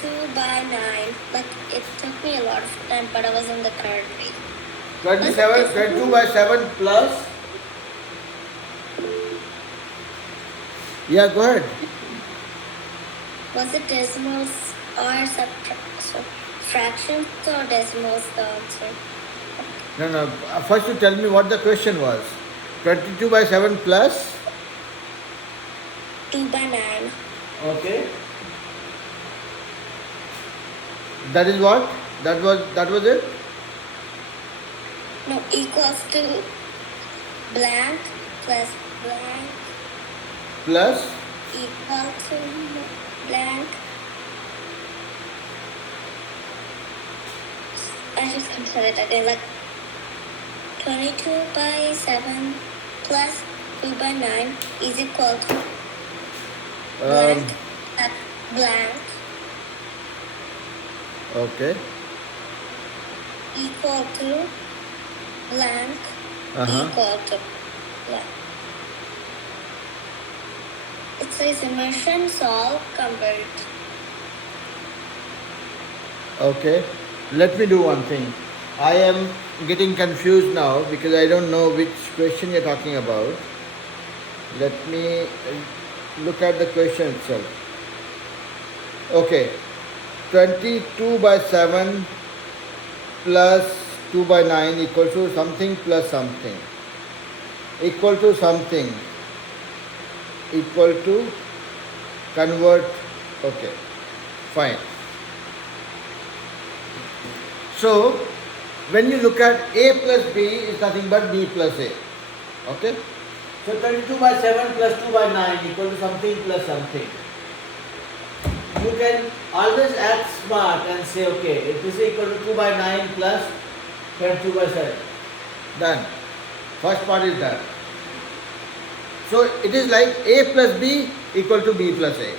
22 by 9. Like, it took me a lot of time, but I was in the third grade. 22 by 7 plus. Yeah, go ahead. Was it decimals or fractions or decimals the answer? No. First you tell me what the question was. 22 by 7 plus? 2 by 9. Okay. That is what? That was it? No, equals to blank plus blank Plus? equal to blank. I just compare it again. Like 22 by 7 plus 2 by 9 is equal to blank at blank Okay. equal to blank equal to blank. It says immersion, solve, convert. Okay. Let me do one thing. I am getting confused now because I don't know which question you're talking about. Let me look at the question itself. Okay. 22 by 7 plus 2 by 9 equal to something plus something. Equal to something. Equal to convert. Okay. Fine. So, when you look at A plus B is nothing but B plus A. Okay? So, 22 by 7 plus 2 by 9 equal to something plus something. You can always act smart and say, okay, if this is equal to 2 by 9 plus 22 by 7. Done. First part is done. So, it is like A plus B equal to B plus A.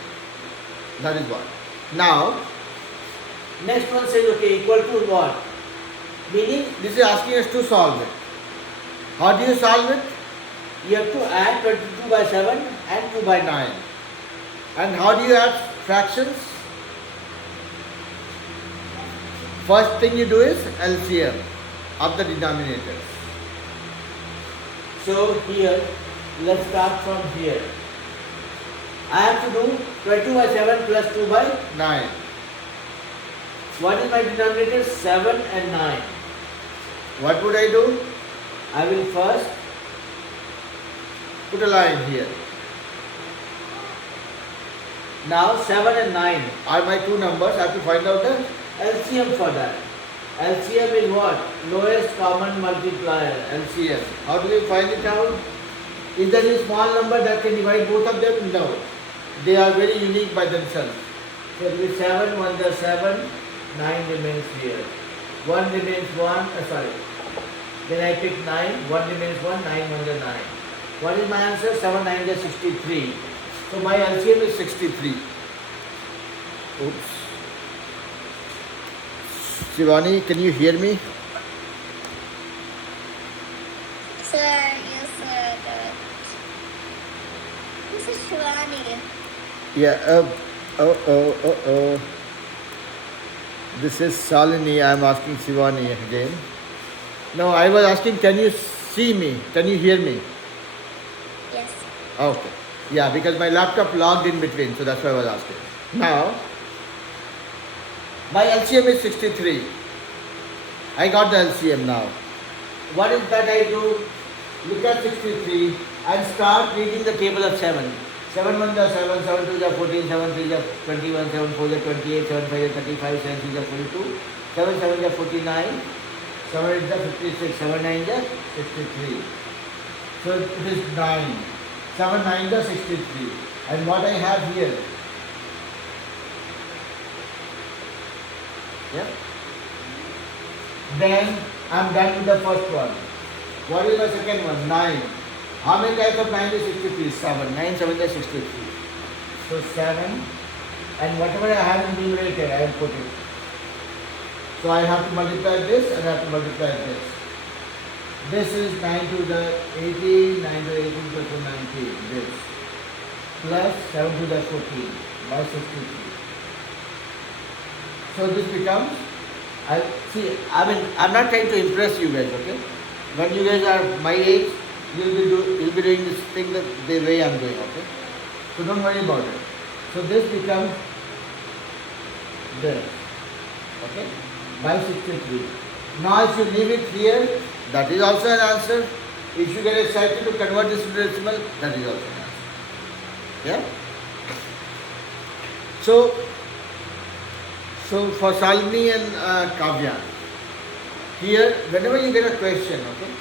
That is what. Now, next one says, okay, equal to what? Meaning, this is asking us to solve it. How do you solve it? You have to add 22 by 7 and 2 by 9. And how do you add fractions? First thing you do is LCM of the denominators. So here, let's start from here. I have to do 22 by 7 plus 2 by 9. What is my denominator? 7 and 9. What would I do? I will first put a line here. Now 7 and 9 are my two numbers. I have to find out the LCM for that. LCM is what? Lowest common multiplier. LCM. How do we find it out? Is there a small number that can divide both of them? No. They are very unique by themselves. So it will be 7, 1 is 7, 9 remains here. 1 remains 1, sorry. Then I pick 9, 1 remains 1, 9, 1 is 9. What is my answer? 7, 9 is 63. So my LCM is 63. Oops. Shivani, can you hear me? Sir, you said this is Shivani. Yeah. This is Salini. I am asking Shivani again. No, I was asking, can you see me? Can you hear me? Yes. Okay. Yeah, because my laptop logged in between, so that's why I was asking. Now, my LCM is 63. I got the LCM now. What is that I do? Look at 63 and start reading the table of 7. 7 1 is 7, 7 2 is 14, 7 3 is 21, 7 4 is 28, 7 5 is 35, 7 6 is 42, 7 7 is 49, 7 8 is 56, 7 9 is 63. So it is 9. 7 9 is 63. And what I have here? Yeah. Then I am done with the first one. What is my second one? 9. How many types of 9 is 63? 7. 9 7 is 63. So 7. And whatever I have in numerator, I have put it. So I have to multiply this and I have to multiply this. This is 9 to the 18, 9 to the 18 equal to 19. This. Plus 7 to the 14 by 63. So this becomes, I see, I mean, I'm not trying to impress you guys, okay? When you guys are my age, you'll be doing this thing the way I'm doing, okay? So don't worry about it. So this becomes this, okay? By 63. Now if you leave it here, that is also an answer. If you get excited to convert this into decimal, that is also an answer. Yeah? So for Salini and Kavya, here whenever you get a question, okay,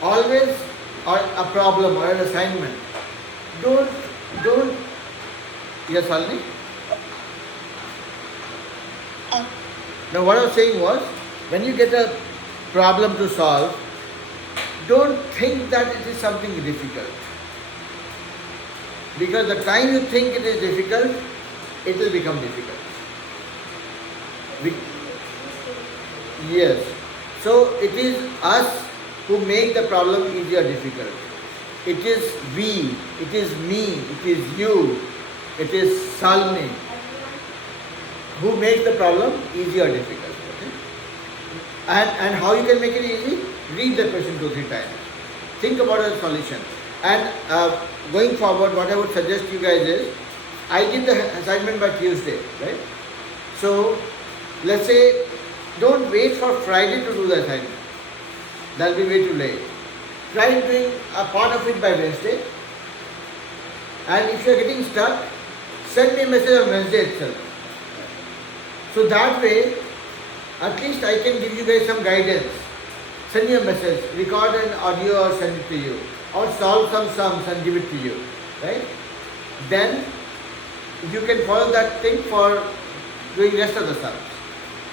always, or a problem or an assignment, don't, yes Salini? Now what I was saying was, when you get a problem to solve, don't think that it is something difficult. Because the time you think it is difficult, it will become difficult. Yes. So it is us who make the problem easy or difficult. It is we, it is me, it is you, it is Salini who makes the problem easy or difficult. Okay? And how you can make it easy? Read the question 2-3 times. Think about a solution. And going forward, what I would suggest you guys is, I give the assignment by Tuesday, right? So let's say, don't wait for Friday to do the assignment. That will be way too late. Try doing a part of it by Wednesday. And if you are getting stuck, send me a message on Wednesday itself. So that way, at least I can give you guys some guidance. Send me a message, record an audio or send it to you. Or solve some sums and give it to you. Right? Then you can follow that thing for doing rest of the sums.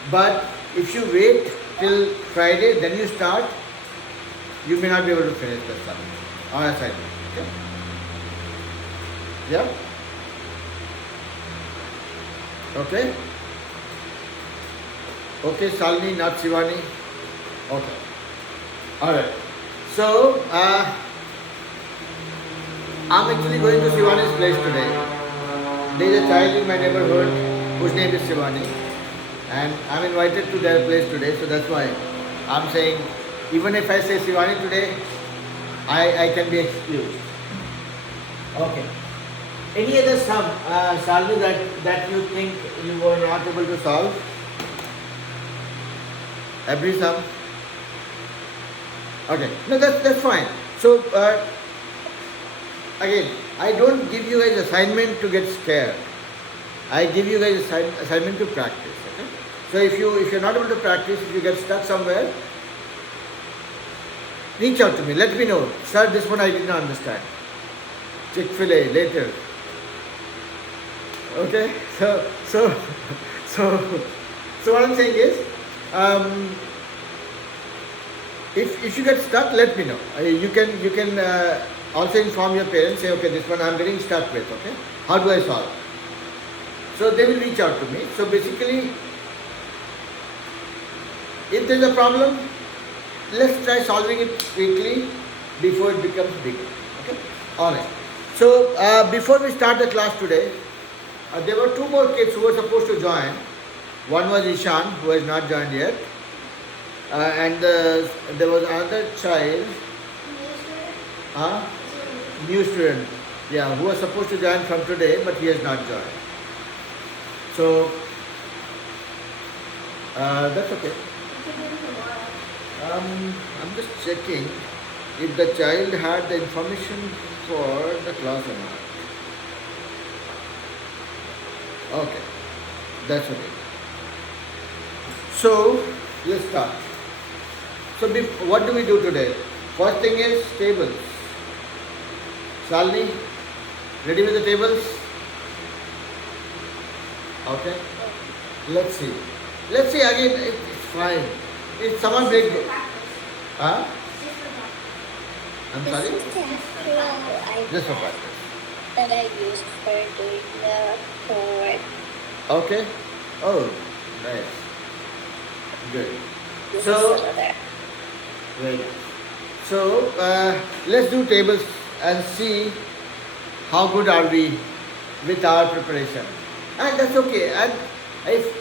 But if you wait till Friday, then you start, you may not be able to finish the sum or assignment. Okay? Yeah? Okay? Okay, Salini, not Shivani? Okay. Alright. So, I'm actually going to Shivani's place today. There is a child in my neighborhood whose name is Shivani. And I'm invited to their place today, so that's why I'm saying, even if I say Shivani today, I can be excused. Okay. Any other sum, Salvi, that you think you were not able to solve? Every sum? Okay. No, that's fine. So, again, I don't give you guys assignment to get scared. I give you guys assignment to practice. Okay? So if you're not able to practice, if you get stuck somewhere, reach out to me. Let me know. Sir, this one I did not understand. Chick-fil-A later. Okay? So what I'm saying is, if you get stuck, let me know. You can also inform your parents. Say, okay, this one I'm getting stuck with. Okay? How do I solve? So they will reach out to me. So basically, if there is a problem, let's try solving it quickly before it becomes bigger. Okay? Alright. So before we start the class today, there were two more kids who were supposed to join. One was Ishan, who has not joined yet. And there was another child, new student, yeah, who was supposed to join from today, but he has not joined. So that's okay. I'm just checking if the child had the information for the class or not. Okay, that's okay. So let's start. So what do we do today? First thing is tables. Salini, ready with the tables? Okay. Let's see. Let's see again. It's fine. If someone break, huh? I'm sorry. This is the actual Just for iPad practice. that I used for doing the homework. Okay. Oh, nice. Good. This So- is another. Very good. So let's do tables and see how good are we with our preparation. And that's okay. And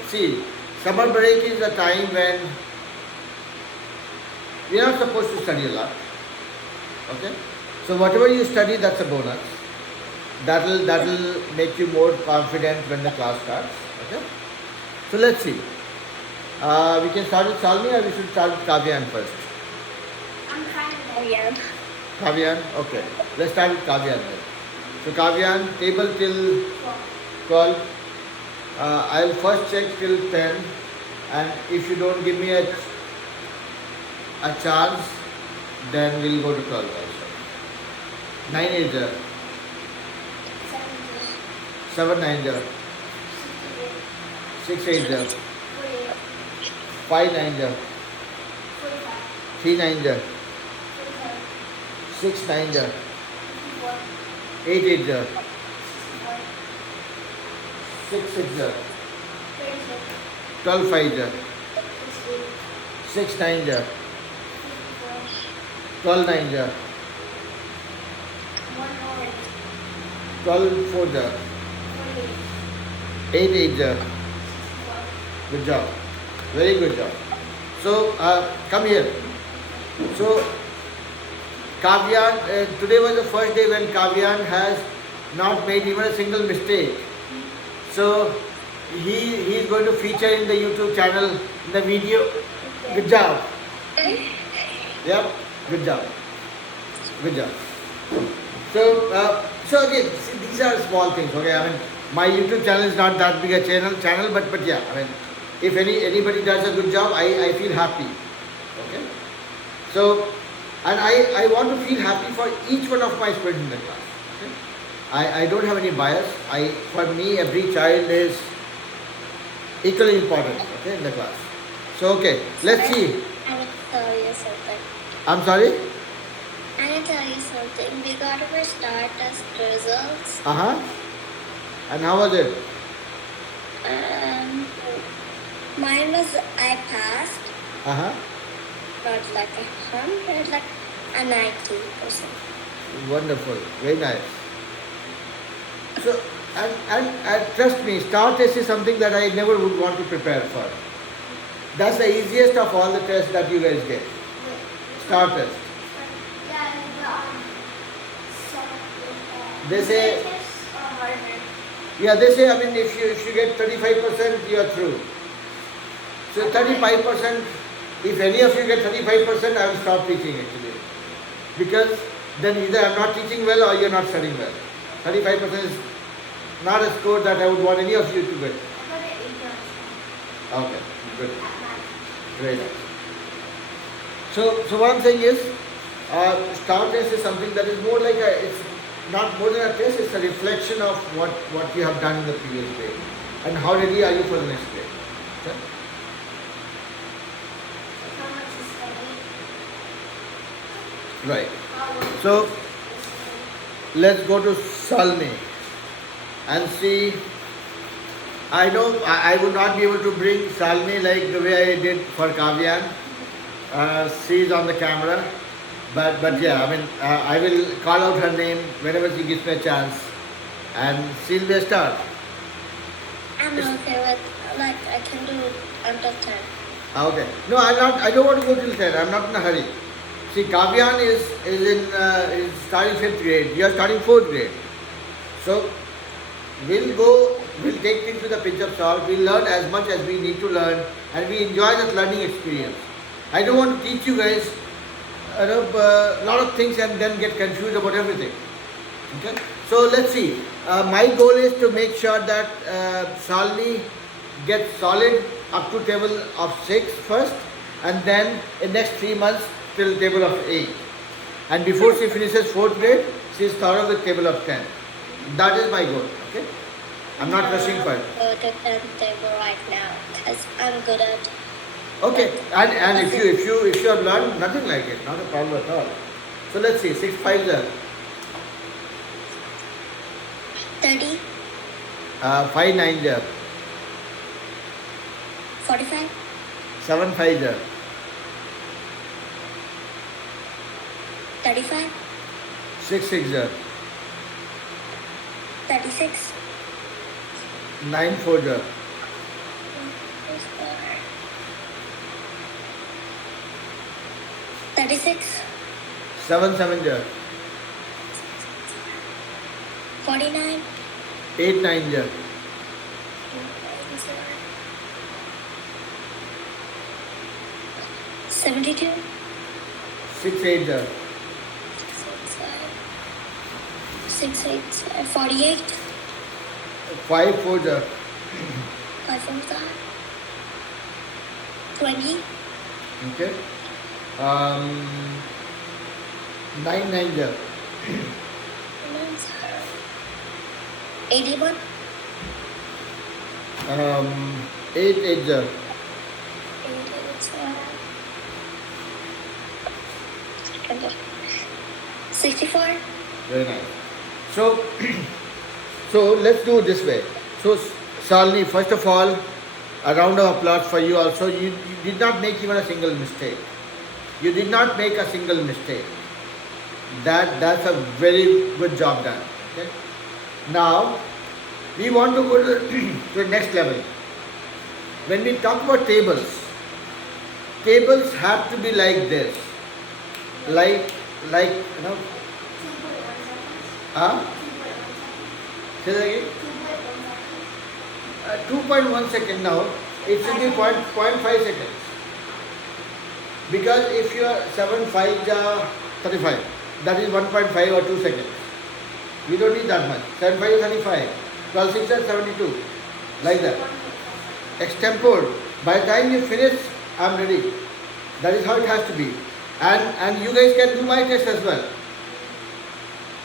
See, summer break is the time when we are not supposed to study a lot. Okay? So whatever you study, that's a bonus. That'll make you more confident when the class starts. Okay? So let's see. We can start with Salmi or we should start with Kavyan first? I'm kind of Kavyan. Kavyan? Okay. Let's start with Kavyan then. So Kavyan, table till 12. I'll first check till 10, and if you don't give me a chance, then we'll go to 12 also. 9 is there. 7 9 there. 6 8 there. 5 9 there. 3 9 there. 6 9 there. 8 8 there. 6 6 there. 12 5 there. 6 9 there. 12 9 there. 12 4 there. 8 8 there. Good job. Very good job. So come here. So Kavyan, today was the first day when Kavyan has not made even a single mistake. So he is going to feature in the YouTube channel in the video. Good job. Yep. Good job. Good job. So again, see, these are small things. Okay, I mean, my YouTube channel is not that big a channel, but yeah, I mean, if anybody does a good job, I feel happy. Okay. So, and I want to feel happy for each one of my students in the class. Okay? I don't have any bias. For me, every child is equally important. Okay, in the class. So okay, let's see. I will tell you something. I'm sorry. I will tell you something. We got our star test results. And how was it? Mine was I passed. Not like 100, like a 90%. Wonderful. Very nice. So, and trust me, star test is something that I never would want to prepare for. That's the easiest of all the tests that you guys get. Star test. They say, they say, I mean, if you get 35%, you are through. So 35%, if any of you get 35%, I will stop teaching actually. Because then either I am not teaching well or you are not studying well. 35% is not a score that I would want any of you to get. Okay, good. Very nice. So what I'm saying is, star test is something that is more like it's not more than a test, it's a reflection of what you have done in the previous day. And how ready are you for the next day. Okay? Right. So let's go to Salmi and see. I know I would not be able to bring Salmi like the way I did for Kavyan. She's on the camera. But yeah, I mean, I will call out her name whenever she gives me a chance. And she'll be a star. I'm okay with, like, I can do until 10. Okay. No, I don't want to go till 10. I'm not in a hurry. See, Kavyan is starting 5th grade. You are starting 4th grade. So, we'll take things with a pinch of salt. We'll learn as much as we need to learn. And we enjoy that learning experience. I don't want to teach you guys a lot of things and then get confused about everything. Okay? So, let's see. My goal is to make sure that Salmi gets solid up to table of 6 first. And then in next 3 months, till table of 8. And before she finishes 4th grade, she is thorough with table of 10. That is my goal. Okay? I'm not rushing for it. Go to 10th table right now because I'm good at. Okay. And if you have learned, nothing like it, not a problem at all. So let's see. 6 5 there. 30. 5 9 there. 45. 7 5 there. 35. 6 6 there. 36. 9 4 there. 36. 7 7 jar. 49. 8 9 jar. 72. 6 8 jar. 6 8 48. 5 4 jar. 5 4 20. Okay. 9 9 jar. 81. 8 8 jar. 64. Very nice. So, so let's do it this way. So, Shalini, first of all, a round of applause for you also. You did not make even a single mistake. You did not make a single mistake. That's a very good job done. Okay? Now, we want to go to to the next level. When we talk about tables, tables have to be like this. Like you know, huh? Say that again. 2.1 second now. It should be 0.5 seconds. Because if you are 7 5 ja 35, that is 1.5 or 2 seconds. We don't need that much. 7 5 is 35. 12 6 is 72. Like that. Extempored. By the time you finish, I am ready. That is how it has to be. And you guys can do my test as well.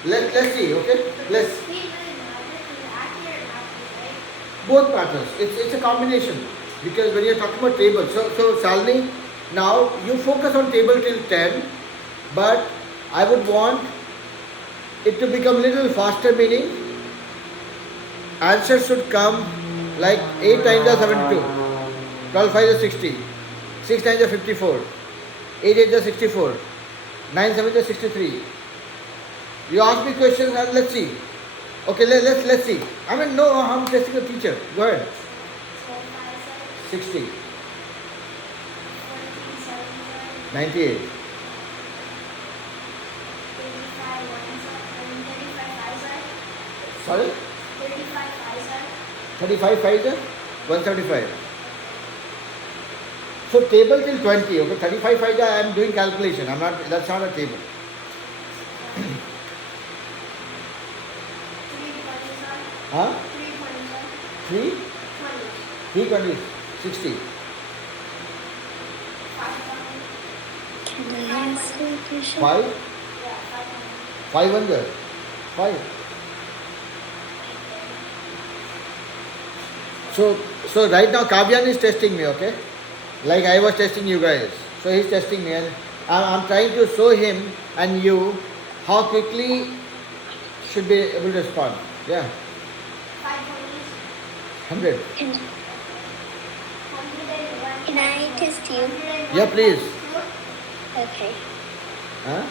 Let's see, okay? Let's both matters. It's a combination. Because when you're talking about tables, so Shalini, now you focus on table till 10, but I would want it to become little faster, meaning answers should come like 8 times are 72, 12 5 is 60, 6 times are 54, 8 8 is 64, 9 7 is 63. You ask me questions and let's see. Okay, let's see. I mean, no, I'm testing a teacher. Go ahead. 60, 98, 35 5 is 175. So table till 20, okay, 35 5 I am doing calculation. That's not a table. 3 320 60. Can I ask you a question? 5 500 5. So right now Kavyan is testing me, okay? Like I was testing you guys. So he's testing me and I'm trying to show him and you how quickly should be able to respond. Yeah. 100. Can I test you? Yeah, please. Okay. Huh?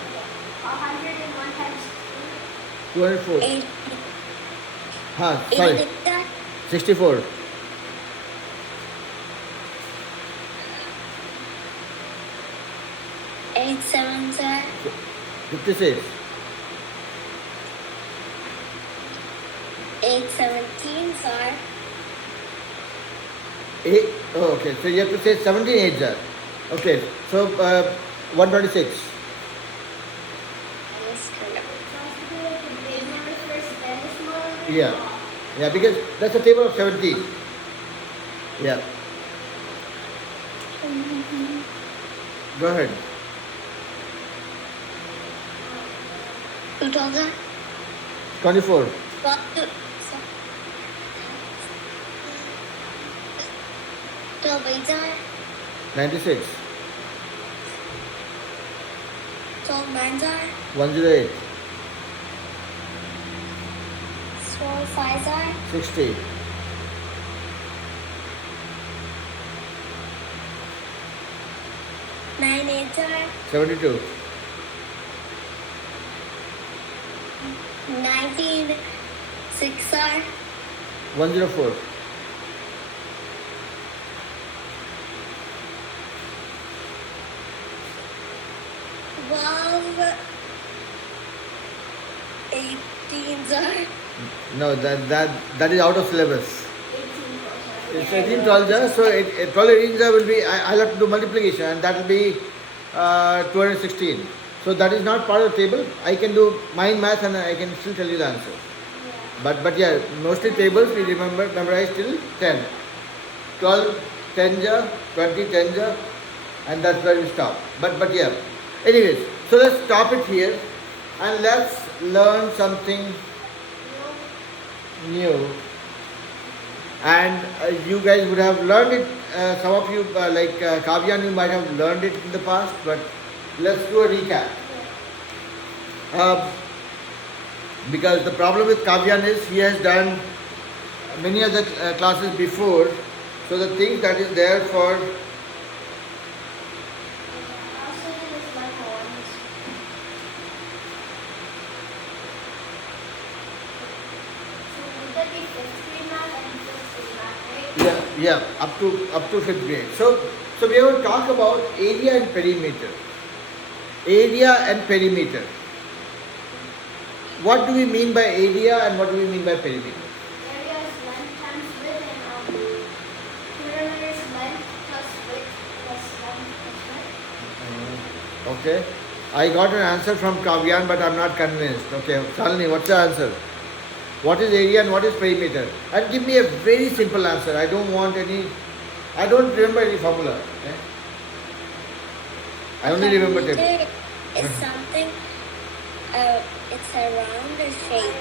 101 times 204. 8. Sorry. 64. 8 7 are 56. 8 17 are 8. Oh, okay. So you have to say 17 8s are. Okay. So 126. Yeah. Yeah, because that's a table of 17. Yeah. Go ahead. 2 12 are 24. 12 8 are 96. 12 9 are 108. 12 5 are 60. 9 8 are 72. 19 6 are 104. 19 12 18s are? No, that is out of syllabus. 18 It's 18 12, so 12 18 will be, I'll have to do multiplication, and that will be 216. So that is not part of the table. I can do mind math and I can still tell you the answer. But yeah, mostly tables we memorize till 10. 12 10 ja, 20 10 ja, and that's where we stop. But yeah. Anyways, so let's stop it here and let's learn something new. And you guys would have learned it. Some of you, like Kavyan, you might have learned it in the past, but let's do a recap. Because the problem with Kavyan is he has done many other classes before, so the thing that is there for yeah up to 5th grade. So we have to talk about area and perimeter. Area and perimeter. What do we mean by area and what do we mean by perimeter? Area is length times width, and perimeter is length plus width plus length plus width. Okay. I got an answer from Kavyan, but I'm not convinced. Okay, Shalini, what's the answer? What is area and what is perimeter? And give me a very simple answer. I don't remember any formula. Okay? I only remember table. Perimeter is something, it's around the shape.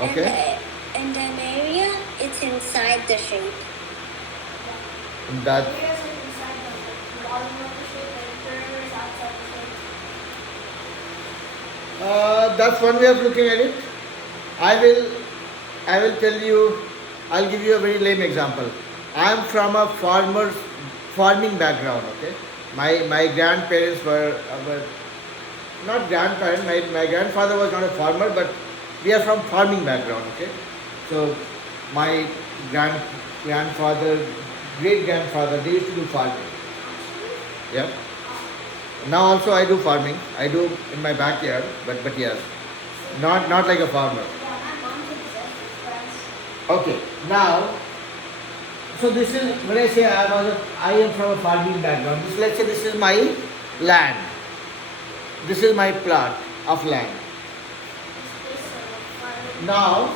Okay. And an area, it's inside the shape. That Area is inside the volume of the shape, and perimeter is outside the shape. that's one way of looking at it. I will tell you. I'll give you a very lame example. I am from a farming background. Okay, my grandparents were not grandparents. My grandfather was not a farmer, but we are from farming background. Okay, so my grandfather, great grandfather, they used to do farming. Yeah. Now also I do farming. I do in my backyard, but yes, not like a farmer. Okay. Now, so this is when I say I am from a farming background. Let's say this is my land. This is my plot of land. Now,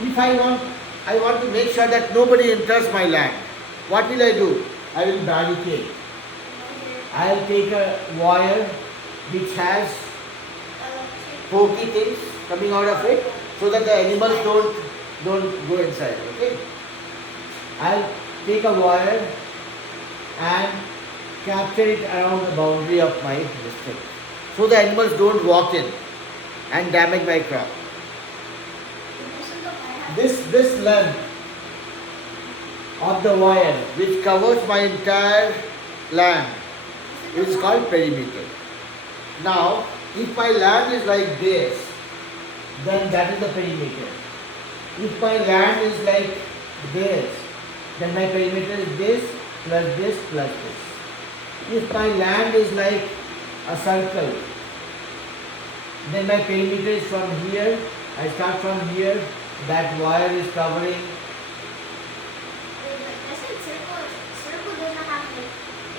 if I want to make sure that nobody enters my land. What will I do? I will barricade. I will take a wire which has pokey things coming out of it, so that the animals don't go inside. Okay. I'll take a wire and capture it around the boundary of my district, so the animals don't walk in and damage my crop. This length of the wire which covers my entire land is called perimeter. Now, if my land is like this, then that is the perimeter. If my land is like this, then my perimeter is this plus this plus this. If my land is like a circle, then my perimeter is from here. I start from here. That wire is covering. Circle doesn't have the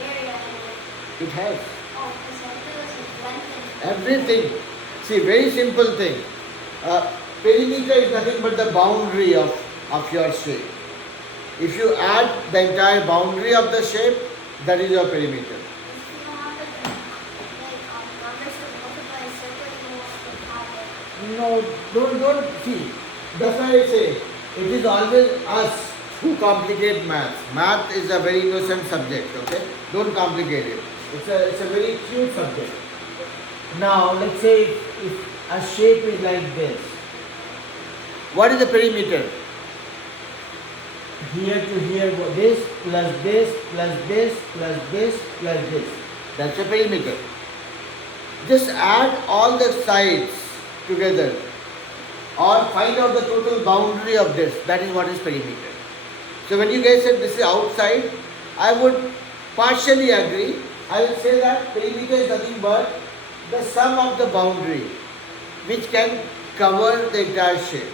area in it. It has Oh, the circle is length and everything. See, very simple thing. Perimeter is nothing but the boundary of your shape. If you add the entire boundary of the shape, that is your perimeter. if you have numbers to multiply a circle, you want to have it. No, don't see. That's why I say it is always us who complicate maths. Math is a very innocent subject. Okay, don't complicate it. It's a very cute subject. Now let's say if a shape is like this. What is the perimeter? Here to here, this plus this plus this plus this plus this. That's the perimeter. Just add all the sides together or find out the total boundary of this. That is what is perimeter. So when you guys said this is outside, I would partially agree. I will say that perimeter is nothing but the sum of the boundary which can cover the entire shape.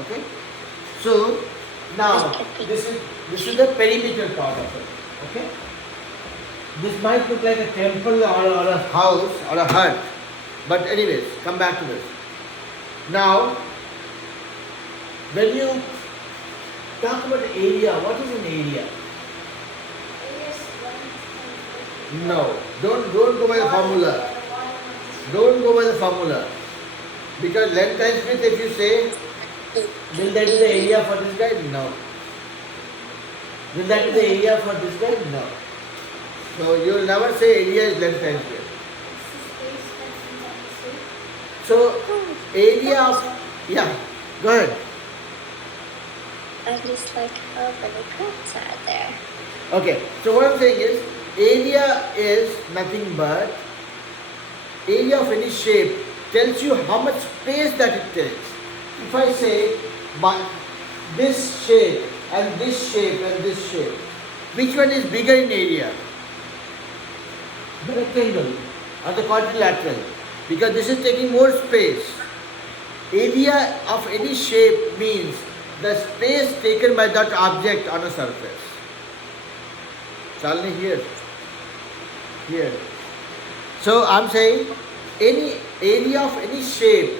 Okay? So now this is the perimeter part of it. Okay? This might look like a temple or a house or a hut. But anyways, come back to this. Now, when you talk about area, what is an area? No, don't go by the formula. Don't go by the formula. Because length times width, if you say, will that be the area for this guy? No. Will that be the area for this guy? No. So you will never say area is length times width. So area of, yeah, go ahead. I just like how many cracks are there. Okay, so what I'm saying is, area is nothing but, area of any shape tells you how much space that it takes. If I say, this shape and this shape and this shape, which one is bigger in area? The rectangle or the quadrilateral, because this is taking more space. Area of any shape means the space taken by that object on a surface. Shalini, here. So I'm saying any area of any shape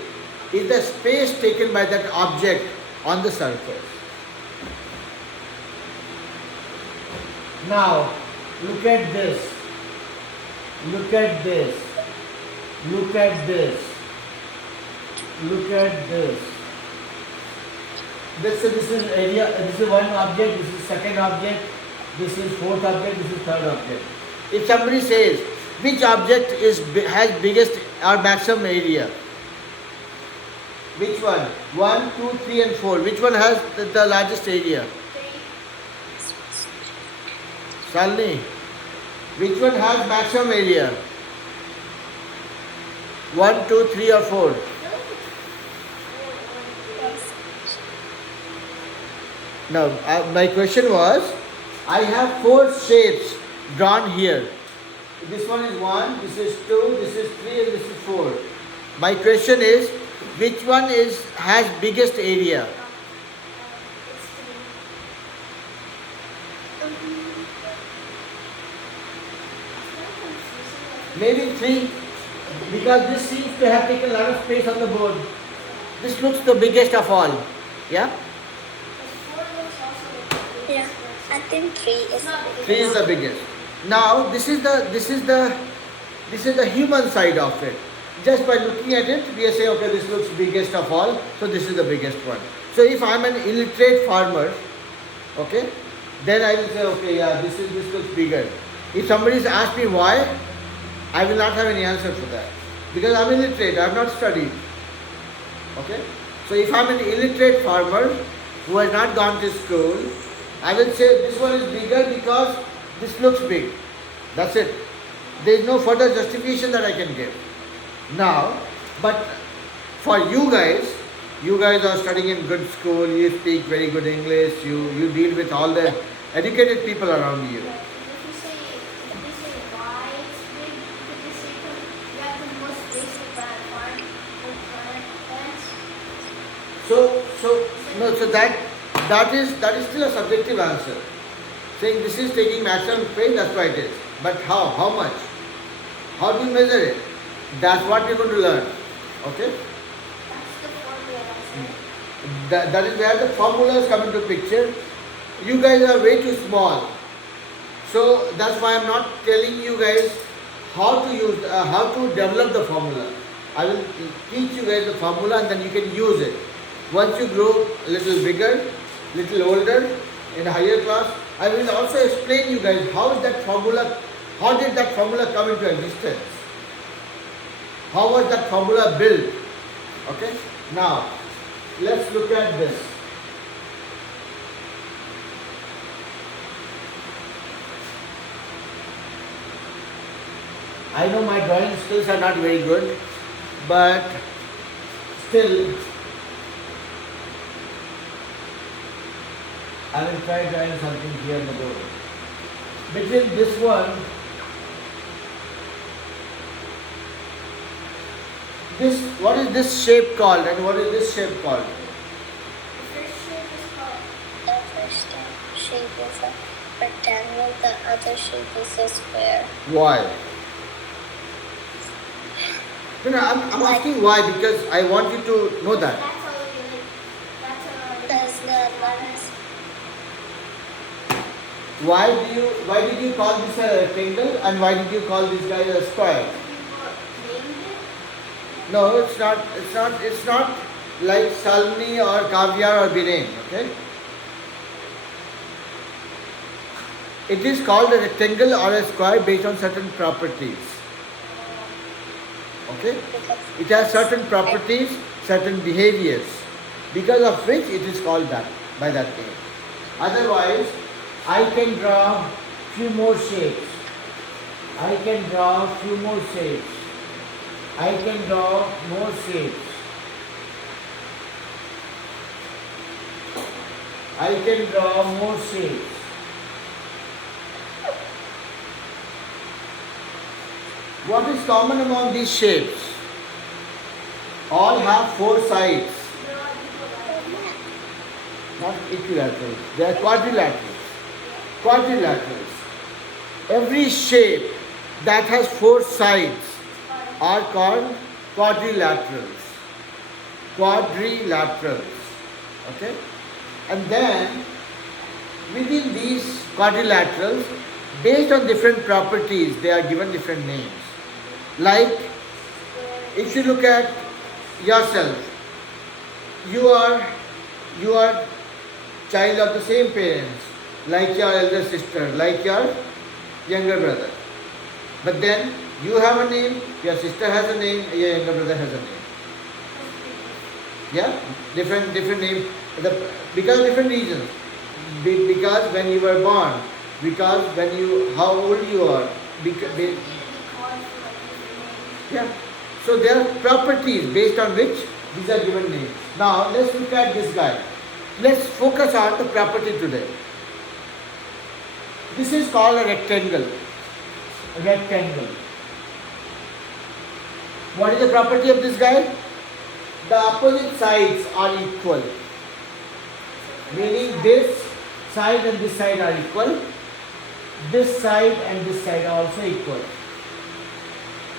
is the space taken by that object on the surface. Now look at this. Look at this. Look at this. Look at this. This is area. This is one object. This is second object. This is fourth object. This is third object. If somebody says which object has biggest or maximum area, which one? 1, 2, 3, and 4. Which one has the largest area? Shalini, which one has maximum area? 1, 2, 3, or 4? Now, my question was, I have 4 shapes drawn here. This one is 1, this is 2, this is 3, and this is 4. My question is, which one has biggest area? Maybe 3, because this seems to have taken a lot of space on the board. This looks the biggest of all. Yeah? Yeah, I think 3 is the biggest. 3 is the biggest. Now this is the human side of it. Just by looking at it, we say, okay, this looks biggest of all, so this is the biggest one. So if I'm an illiterate farmer, okay, then I will say, okay, yeah, this looks bigger. If somebody has asked me why, I will not have any answer for that. Because I'm illiterate, I have not studied. Okay? So if I'm an illiterate farmer who has not gone to school, I will say this one is bigger because this looks big. That's it. There is no further justification that I can give. Now, but for you guys are studying in good school, you speak very good English, you deal with all the educated people around you. So that is still a subjective answer. Saying this is taking maximum space, that's why it is. But how? How much? How do you measure it? That's what we're going to learn. Okay? That's the formula. That is where the formulas come into picture. You guys are way too small. So that's why I'm not telling you guys how to develop the formula. I will teach you guys the formula and then you can use it. Once you grow a little bigger, little older, in a higher class, I will also explain you guys how did that formula come into existence? How was that formula built? Okay? Now, let's look at this. I know my drawing skills are not very good, but still, I will try drawing something here on the board. Between this one what is this shape called and what is this shape called? The first shape is a rectangle, the other shape is a square. Why? No, I'm asking why because I want you to know that. Because the letters, Why did you call this a rectangle and why did you call this guy a square? No, it's not like Salmi or Kavya or Biren, okay? It is called a rectangle or a square based on certain properties. Okay? because It has certain properties, certain behaviors, because of which it is called that by that name. Otherwise, I can draw few more shapes. I can draw few more shapes. I can draw more shapes. I can draw more shapes. What is common among these shapes? All have four sides, not equilaterals. They are quadrilaterals. Quadrilaterals. Every shape that has four sides are called quadrilaterals. Quadrilaterals. Okay? And then within these quadrilaterals, based on different properties, they are given different names. Like if you look at yourself, you are child of the same parents, like your elder sister, like your younger brother. But then you have a name, your sister has a name, your younger brother has a name. Yeah, different name. Because of different reasons. Because when you were born, because when you how old you are. Yeah. So there are properties based on which these are given names. Now let's look at this guy. Let's focus on the property today. This is called a rectangle. A rectangle. What is the property of this guy? The opposite sides are equal. Meaning this side and this side are equal. This side and this side are also equal.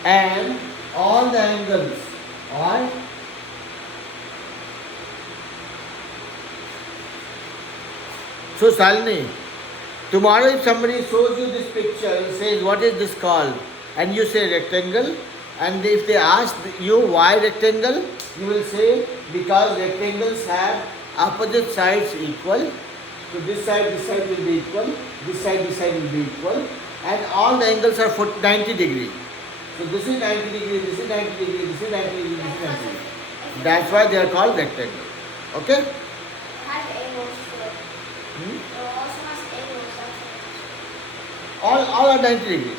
And all the angles are so Salini, tomorrow if somebody shows you this picture and says what is this called and you say rectangle, and if they ask you why rectangle, you will say because rectangles have opposite sides equal. So this side will be equal, this side will be equal, and all the angles are 90 degree. So this is 90 degree, this is 90 degree, this is 90 degree, this is 90 degree. That's why they are called rectangle. Okay? it has angles too. Hmm? It also has angles. All are 90 degrees.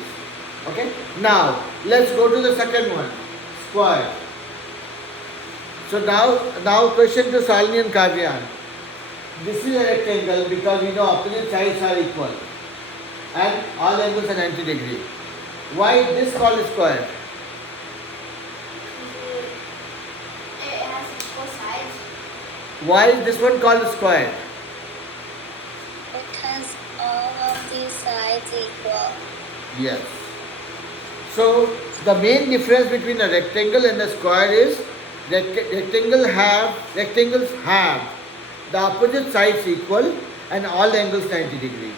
Okay? Now, let's go to the second one. Square. So now question to Salini and Kavyan. This is a rectangle because we know opposite sides are equal. And all angles are 90 degree. Why is this called a square? It has equal sides. Why is this one called a square? Because all of these sides equal. Yes. So the main difference between a rectangle and a square is rectangles have the opposite sides equal and all the angles 90 degree.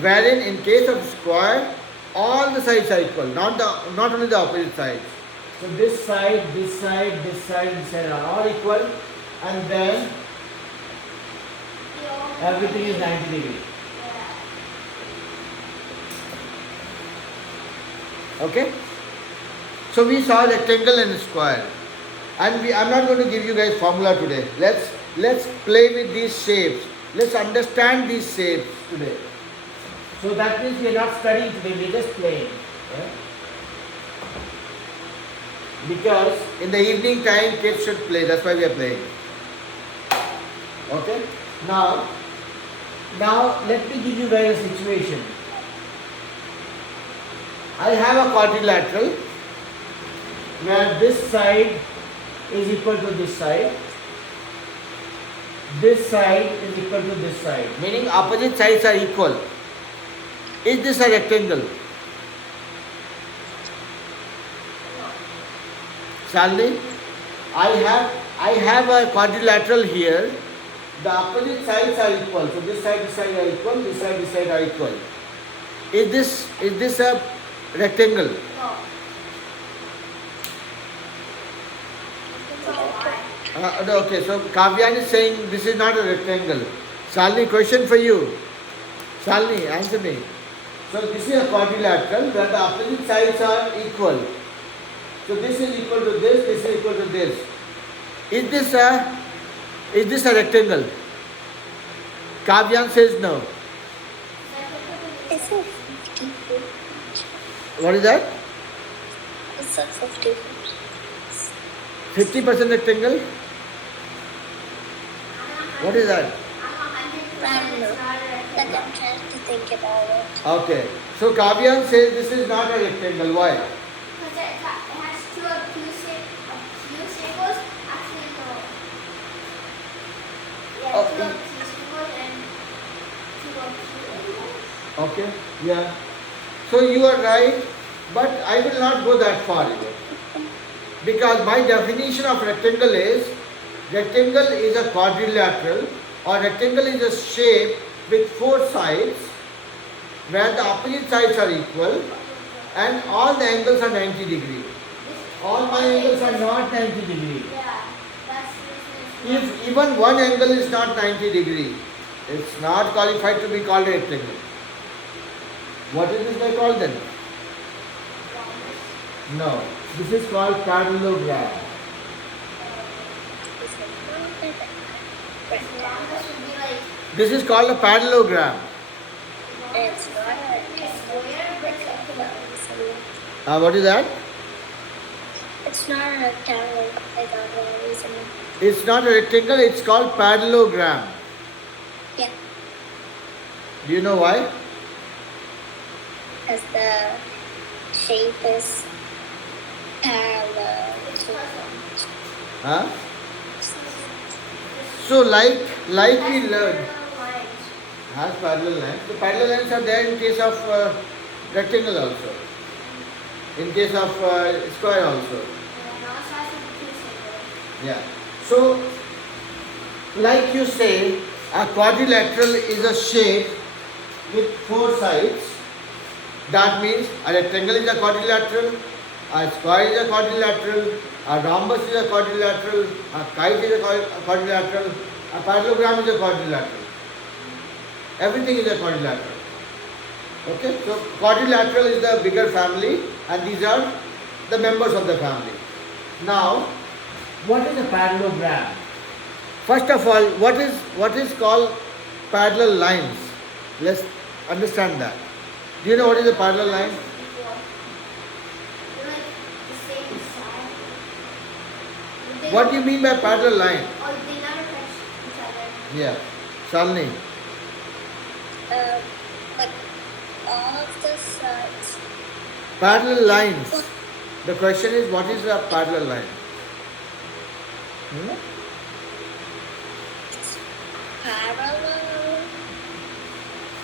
Wherein in case of square, all the sides are equal, not only the opposite sides. So this side are all equal, and then everything is 90 degree. Okay? So we saw rectangle and square. And I'm not going to give you guys formula today. Let's play with these shapes. Let's understand these shapes today. So that means we are not studying today, we are just playing. Yeah? Because in the evening time kids should play, that's why we are playing. Okay? Now let me give you guys a situation. I have a quadrilateral where this side is equal to this side. This side is equal to this side. Meaning opposite sides are equal. Is this a rectangle? Shalini, I have a quadrilateral here. The opposite sides are equal. So this side are equal. This side are equal. Is this a rectangle? No. Okay, so Kavyan is saying this is not a rectangle. Shalini, question for you. Shalini, answer me. So this is a quadrilateral where the opposite sides are equal. So this is equal to this is equal to this. Is this a rectangle? Kavyan says no. It's a 50 foot. What is that? It's a 50 foot. 50% rectangle? What is that? I don't know. Like I'm trying to think about it. Okay. So Kavyan says this is not a rectangle. Why? Because it has two circles. Actually, no. Yeah, Oh, two circles and two. Okay. Yeah. So you are right, but I will not go that far even. Because my definition of rectangle is a quadrilateral, or rectangle is a shape with four sides where the opposite sides are equal and all the angles are 90 degree. All my angles are not 90 degree. Yeah, that's If even one angle is not 90 degree, it's not qualified to be called a rectangle. What is this guy called then? No. This is called parallelogram. longest would be like This is called a parallelogram. It's not a square, but What is that? It's not a rectangle. I got one reason. It's not a rectangle, it's called parallelogram. Yeah, Do you know why? because the shape is parallel to. Huh? So like we learned, has parallel lines. The parallel lines are there in case of rectangle also. In case of square also. Yeah. So, like you say, a quadrilateral is a shape with four sides. That means a rectangle is a quadrilateral, a square is a quadrilateral, a rhombus is a quadrilateral, a kite is a quadrilateral, a parallelogram is a quadrilateral. Everything is a quadrilateral. Okay? So, quadrilateral is the bigger family and these are the members of the family. Now, what is a parallelogram? First of all, what is called parallel lines? Let's understand that. Do you know what is a parallel line? What do you mean by parallel line? Oh, they never touch each other. Yeah. Shalini. But all of the sides. Parallel lines. The question is, what is a parallel line? It's parallel,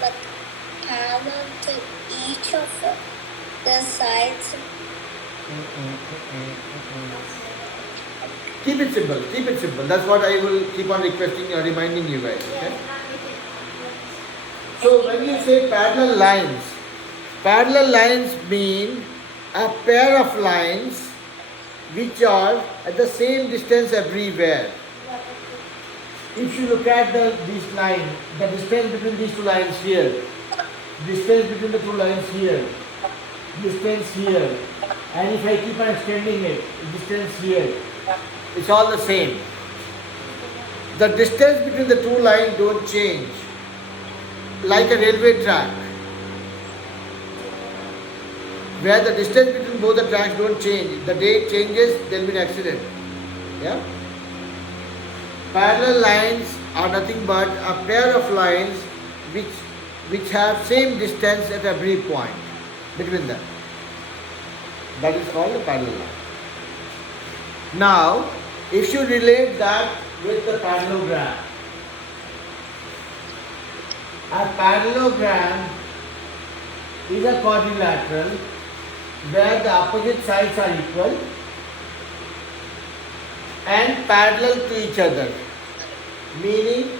like parallel to each of the sides. Keep it simple. Keep it simple. That's what I will keep on requesting or reminding you guys. Yeah, Okay? not make it. So when you say parallel lines mean a pair of lines which are at the same distance everywhere. If you look at this line, the distance between these two lines here, distance between the two lines here, distance here, and if I keep on extending it, distance here, it's all the same. The distance between the two lines don't change, like a railway track, where the distance between both the tracks don't change. The day it changes, there will be an accident. Yeah? Parallel lines are nothing but a pair of lines which have same distance at every point between them. That is called a parallel line. Now, if you relate that with the parallelogram, a parallelogram is a quadrilateral where the opposite sides are equal and parallel to each other. Meaning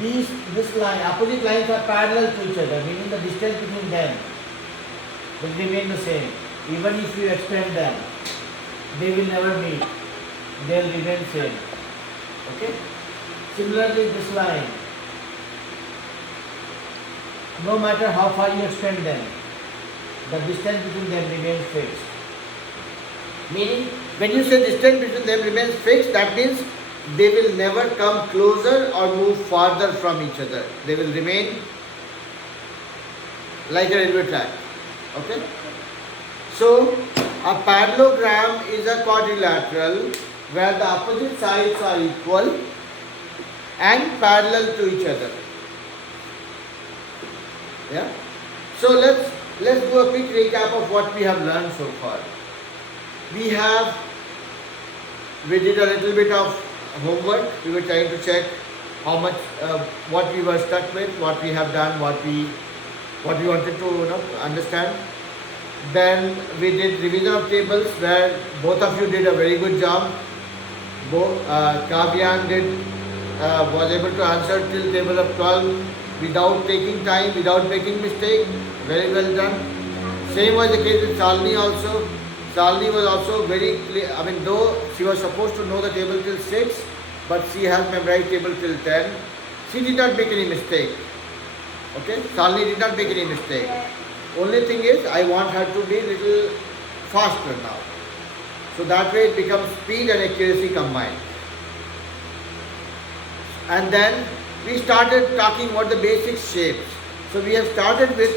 this line, opposite lines are parallel to each other, meaning the distance between them will remain the same. Even if you extend them, they will never meet. They will remain same. Okay? Similarly, this line, no matter how far you extend them, the distance between them remains fixed. Meaning, when you say distance between them remains fixed, that means they will never come closer or move farther from each other. They will remain like a railway track. Okay? So, a parallelogram is a quadrilateral where the opposite sides are equal and parallel to each other. Yeah? So let's do a quick recap of what we have learned so far. We did a little bit of homework. We were trying to check how much, what we were stuck with, what we have done, what we wanted to understand. Then we did revision of tables where both of you did a very good job. Kavyan was able to answer till table of 12 without taking time, without making mistake. Very well done. Same was the case with Shalini also. Shalini was also very clear. I mean, though she was supposed to know the table till 6, but she has memorized table till 10. She did not make any mistake. Okay? Shalini did not make any mistake. Only thing is, I want her to be little faster now. So that way it becomes speed and accuracy combined. And then we started talking about the basic shapes. So we have started with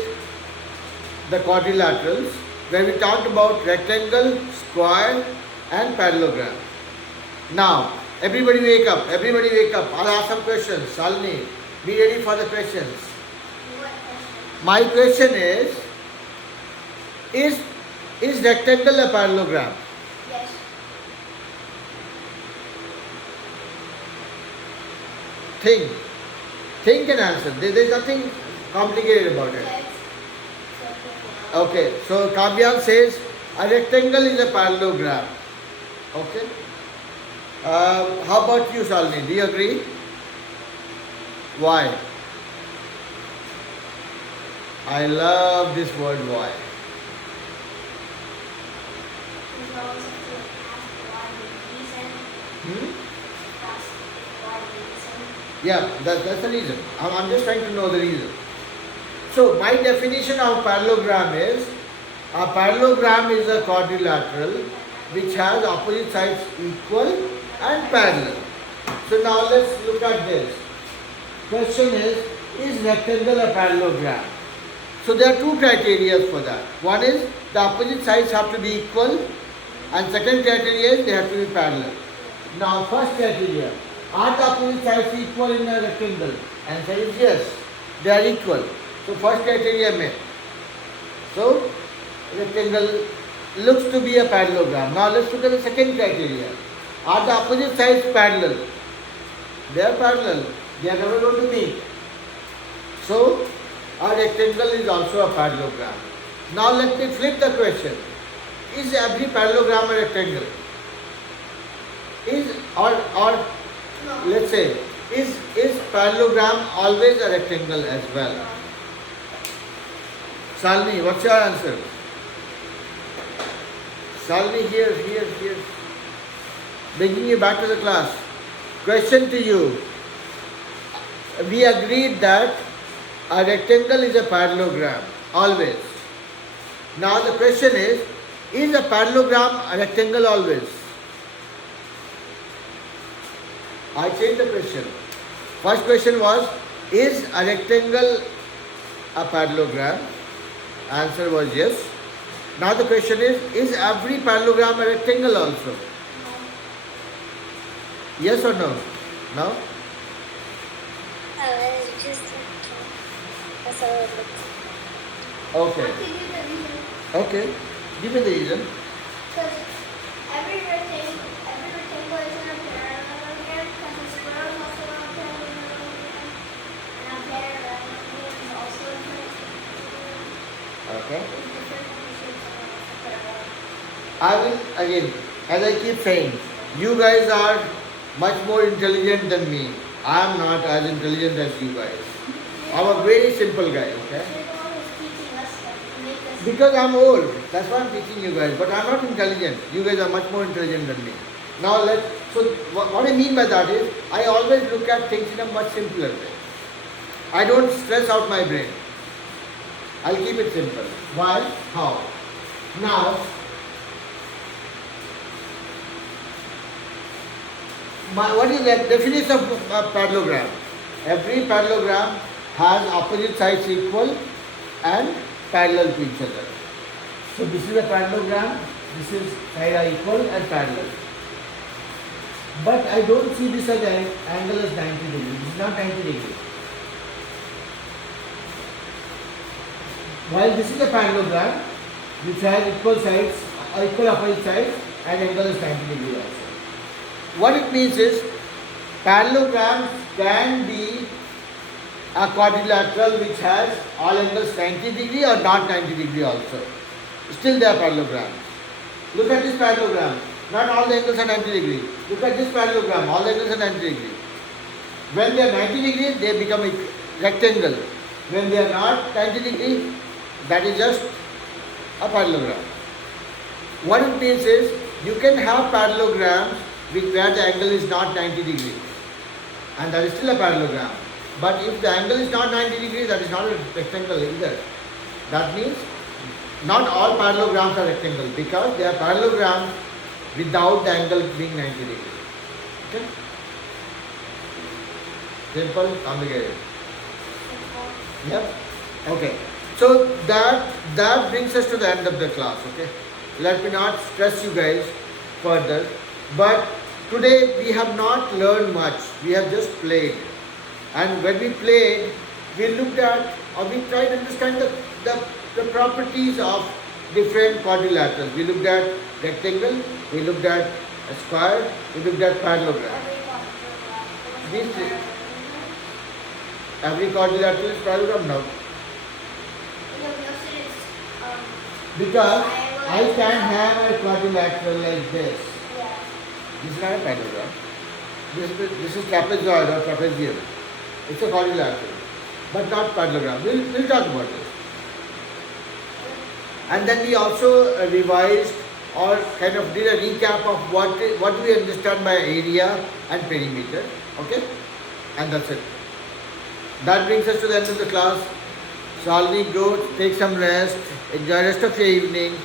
the quadrilaterals, where we talked about rectangle, square and parallelogram. Now, everybody wake up, I'll ask some questions. Shalini, be ready for the questions. What question? My question is rectangle a parallelogram? Yes. Think and answer. There's nothing complicated about it. Yes. Okay, so Kavyan says a rectangle is a parallelogram. Okay. How about you, Shalini? Do you agree? Why? I love this word why. We always have to ask why the reason. Hmm? Ask why the reason. Yeah, that's the reason. I'm just trying to know the reason. So my definition of parallelogram is a parallelogram is a quadrilateral which has opposite sides equal and parallel. So now let's look at this. Question is rectangle a parallelogram? So there are two criteria for that. One is the opposite sides have to be equal, and second criteria is they have to be parallel. Now first criteria, are the opposite sides equal in a rectangle? Answer is yes, they are equal. So first criteria met. So rectangle looks to be a parallelogram. Now let's look at the second criteria. Are the opposite sides parallel? They are parallel. They are never going to meet. So a rectangle is also a parallelogram. Now let me flip the question. Is every parallelogram a rectangle? Or No. let's say, is parallelogram always a rectangle as well? Shalini, what's your answer? Shalini, here. Bringing you back to the class. Question to you. We agreed that a rectangle is a parallelogram, always. Now the question is a parallelogram a rectangle always? I changed the question. First question was, is a rectangle a parallelogram? Answer was yes. Now the question is every parallelogram a rectangle also? Yes or no? No? Just that's all it looks. Okay. I can give the reason. Okay. Give me the reason. Because every rectangle is in a Okay. It's different from the shapes of a parallel. I will again, as I keep saying, you guys are much more intelligent than me. I am not as intelligent as you guys. I'm a very simple guy, okay? You're the one who's teaching us to make us. Because I'm old, that's why I'm teaching you guys. But I'm not intelligent. You guys are much more intelligent than me. Now what I mean by that is, I always look at things in a much simpler way. I don't stress out my brain. I'll keep it simple. Why? How? Now, what is the definition of a parallelogram? Every parallelogram has opposite sides equal and parallel to each other. So this is a parallelogram, this is side are equal and parallel. But I don't see this as an angle as 90 degrees. This is not 90 degrees. While this is a parallelogram which has equal sides, equal opposite sides and angle is 90 degrees also. What it means is parallelograms can be a quadrilateral which has all angles 90 degree or not 90 degree also. Still they are parallelograms. Look at this parallelogram. Not all the angles are 90 degree. Look at this parallelogram. All the angles are 90 degree. When they are 90 degree, they become a rectangle. When they are not 90 degree, that is just a parallelogram. What it means is you can have parallelograms where the angle is not 90 degree, and that is still a parallelogram. But if the angle is not 90 degrees, that is not a rectangle either. That means not all parallelograms are rectangle because they are parallelograms without the angle being 90 degrees. Okay? Simple, complicated. Yep. Okay. So that brings us to the end of the class. Okay. Let me not stress you guys further. But today we have not learned much. We have just played. And when we played, we looked at or we tried to understand the properties of different quadrilaterals. We looked at rectangle, we looked at a square, we looked at parallelogram. Every quadrilateral is parallelogram now. Because I can have a quadrilateral like this. This is not a parallelogram. This is trapezoid or trapezium. It's a quadrilateral, but not parallelogram. We'll talk about it. And then we also revised or kind of did a recap of what we understand by area and perimeter. Okay? And that's it. That brings us to the end of the class. Shalini, go take some rest, enjoy the rest of your evening,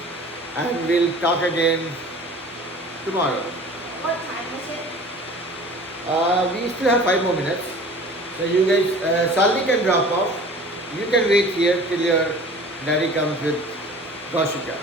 and we'll talk again tomorrow. What time is it? We still have 5 more minutes. So you guys, Shalini can drop off. You can wait here till your daddy comes with Kaushika.